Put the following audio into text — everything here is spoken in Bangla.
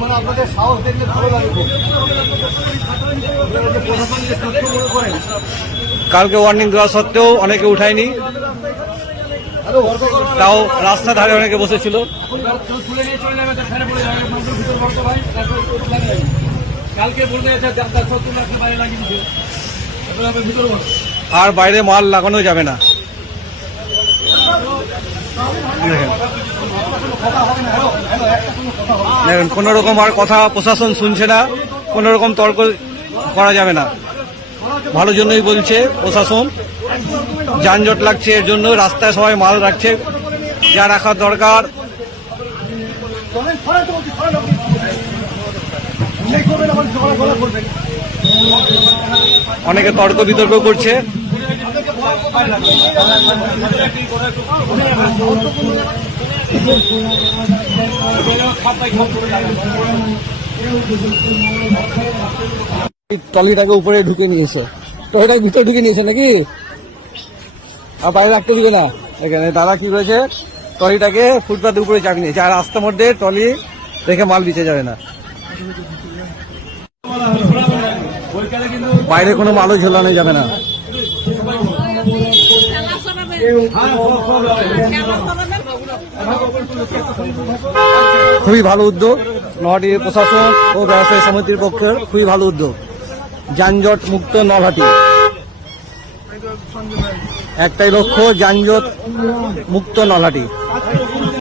মানে আপনাদের সাহস দেখলে ভালো মনে। কালকে ওয়ার্নিং দেওয়া সত্ত্বেও অনেকে উঠায়নি। তাও রাস্তা ধারে অনেকে বসেছিল। আর বাইরে মাল লাগানো যাবে না দেখেন দেখেন, কোনো রকম আর কথা প্রশাসন শুনছে না, কোনো রকম তর্ক করা যাবে না। ভালো জন্যই বলছে প্রশাসন। যানজট লাগছে এর জন্য, রাস্তায় সবাই মাল রাখছে, যা রাখার দরকার। অনেকে তর্ক বিতর্ক করছে। ট্রলিটাকে উপরে ঢুকে নিয়েছে। ট্রলিটাকে ভিতরে ঢুকে নিয়েছে নাকি? আর বাইরে রাখতে দিবে না। এখানে দাদা কি করেছে? ট্রলিটাকে ফুটপাথের উপরে চাপিয়ে নিয়েছে। আর রাস্তার মধ্যে ট্রলি রেখে মাল দিতে যাবে না। বাইরে কোনো মালও ঝোলানো যাবে না। খুবই ভালো উদ্যোগ। নহাটি প্রশাসন ও ব্যবসায়ী সমিতির পক্ষে খুবই ভালো উদ্যোগ। যানজট মুক্ত নলহাটি। একটাই লক্ষ্য, যানজট মুক্ত নলহাটি।